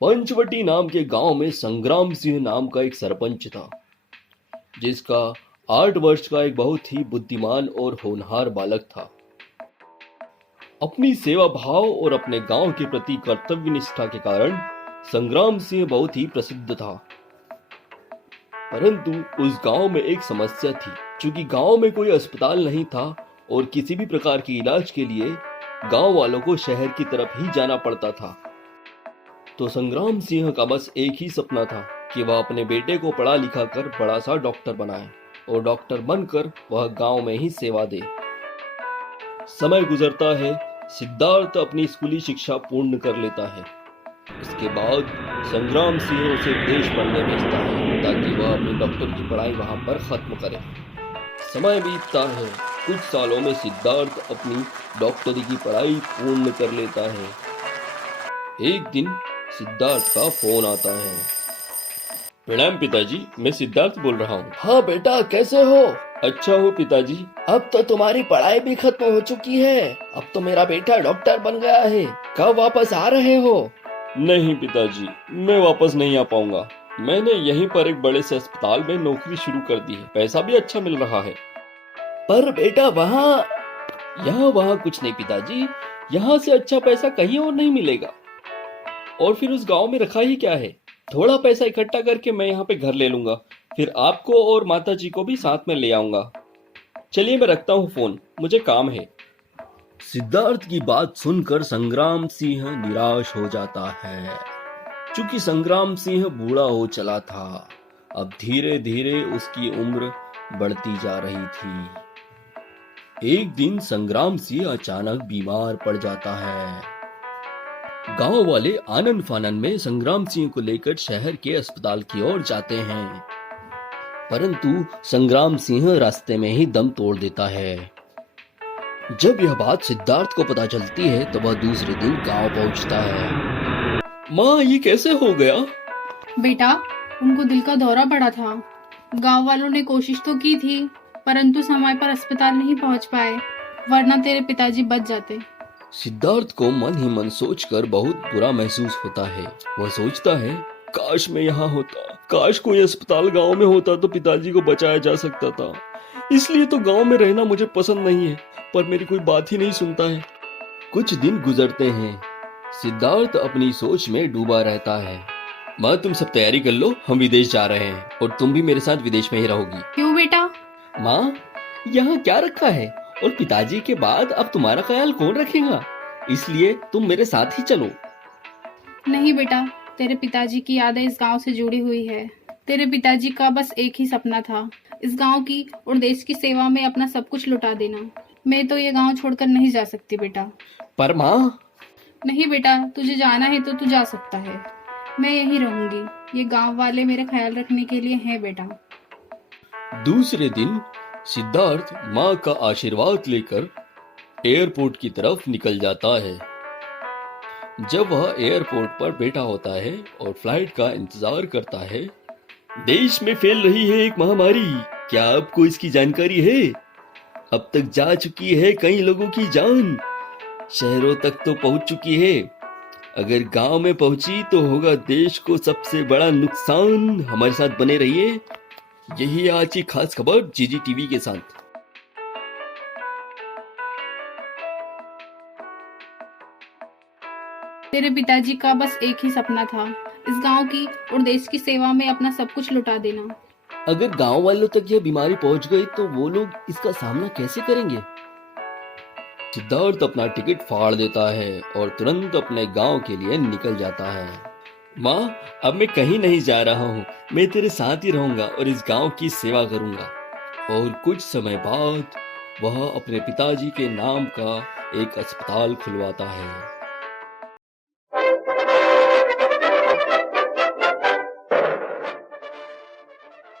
पंचवटी नाम के गांव में संग्राम सिंह नाम का एक सरपंच था, जिसका 8 वर्ष का एक बहुत ही बुद्धिमान और होनहार बालक था। अपनी सेवा भाव और अपने गांव के प्रति कर्तव्य निष्ठा के कारण संग्राम सिंह बहुत ही प्रसिद्ध था। परंतु उस गांव में एक समस्या थी। चूंकि गांव में कोई अस्पताल नहीं था और किसी भी प्रकार के इलाज के लिए गांव वालों को शहर की तरफ ही जाना पड़ता था, तो संग्राम सिंह का बस एक ही सपना था कि वह अपने बेटे को पढ़ा लिखा कर बड़ा सा डॉक्टर बनाए और डॉक्टर बनकर वह गांव में ही सेवा दे। समय गुजरता है, सिद्धार्थ अपनी स्कूली शिक्षा पूर्ण कर लेता है। इसके बाद संग्राम सिंह उसे विदेश पढ़ने भेजता है ताकि वह अपनी डॉक्टर की पढ़ाई वहां पर खत्म करे। समय बीतता है, कुछ सालों में सिद्धार्थ अपनी डॉक्टरी की पढ़ाई पूर्ण कर लेता है। एक दिन सिद्धार्थ का फोन आता है। प्रणाम पिताजी, मैं सिद्धार्थ बोल रहा हूँ। हाँ बेटा, कैसे हो? अच्छा हो पिताजी। अब तो तुम्हारी पढ़ाई भी खत्म हो चुकी है। अब तो मेरा बेटा डॉक्टर बन गया है। कब वापस आ रहे हो? नहीं पिताजी, मैं वापस नहीं आ पाऊंगा। मैंने यहीं पर एक बड़े से अस्पताल में नौकरी शुरू कर दी है, पैसा भी अच्छा मिल रहा है। पर बेटा यहाँ वहाँ कुछ नहीं पिताजी, यहाँ से अच्छा पैसा कहीं और नहीं मिलेगा। और फिर उस गांव में रखा ही क्या है। थोड़ा पैसा इकट्ठा करके मैं यहाँ पे घर ले लूंगा, फिर आपको और माता जी को भी साथ में ले आऊंगा। चलिए मैं रखता हूँ फोन, मुझे काम है। सिद्धार्थ की बात सुनकर संग्राम सिंह निराश हो जाता है। चूंकि संग्राम सिंह बूढ़ा हो चला था, अब धीरे धीरे उसकी उम्र बढ़ती जा रही थी। एक दिन संग्राम सिंह अचानक बीमार पड़ जाता है। गांव वाले आनन फानन में संग्राम सिंह को लेकर शहर के अस्पताल की ओर जाते हैं, परंतु संग्राम सिंह रास्ते में ही दम तोड़ देता है। जब यह बात सिद्धार्थ को पता चलती है तो वह दूसरे दिन गांव पहुंचता है। माँ, ये कैसे हो गया? बेटा, उनको दिल का दौरा पड़ा था। गांव वालों ने कोशिश तो की थी, परंतु समय पर अस्पताल नहीं पहुंच पाए, वरना तेरे पिताजी बच जाते। सिद्धार्थ को मन ही मन सोचकर बहुत बुरा महसूस होता है। वह सोचता है, काश मैं यहाँ होता, काश कोई अस्पताल गांव में होता तो पिताजी को बचाया जा सकता था। इसलिए तो गांव में रहना मुझे पसंद नहीं है, पर मेरी कोई बात ही नहीं सुनता है। कुछ दिन गुजरते हैं, सिद्धार्थ अपनी सोच में डूबा रहता है। माँ, तुम सब तैयारी कर लो, हम विदेश जा रहे हैं और तुम भी मेरे साथ विदेश में ही रहोगी। क्यों बेटा? माँ, यहाँ क्या रखा है और पिताजी के बाद अब तुम्हारा ख्याल कौन रखेगा, इसलिए तुम मेरे साथ ही चलो। नहीं बेटा, तेरे पिताजी की यादें इस गांव से जुड़ी हुई है। तेरे पिताजी का बस एक ही सपना था, इस गांव की और देश की सेवा में अपना सब कुछ लुटा देना। मैं तो ये गांव छोड़कर नहीं जा सकती बेटा। पर माँ। नहीं बेटा, तुझे जाना है तो तू जा सकता है, मैं यहीं रहूंगी। ये गांव वाले मेरा ख्याल रखने के लिए हैं बेटा। दूसरे दिन सिद्धार्थ माँ का आशीर्वाद लेकर एयरपोर्ट की तरफ निकल जाता है। जब वह एयरपोर्ट पर बैठा होता है और फ्लाइट का इंतजार करता है, देश में फैल रही है एक महामारी। क्या आपको इसकी जानकारी है? अब तक जा चुकी है कई लोगों की जान, शहरों तक तो पहुंच चुकी है। अगर गांव में पहुंची तो होगा देश को सबसे बड़ा नुकसान। हमारे साथ बने रहिए, यही आज की खास खबर जीजी टीवी के साथ। तेरे पिताजी का बस एक ही सपना था, इस गांव की और देश की सेवा में अपना सब कुछ लुटा देना। अगर गांव वालों तक यह बीमारी पहुंच गई तो वो लोग इसका सामना कैसे करेंगे? सिद्धार्थ अपना टिकट फाड़ देता है और तुरंत अपने गांव के लिए निकल जाता है। माँ, अब मैं कहीं नहीं जा रहा हूँ, मैं तेरे साथ ही रहूंगा और इस गांव की सेवा करूंगा। और कुछ समय बाद वह अपने पिताजी के नाम का एक अस्पताल खुलवाता है।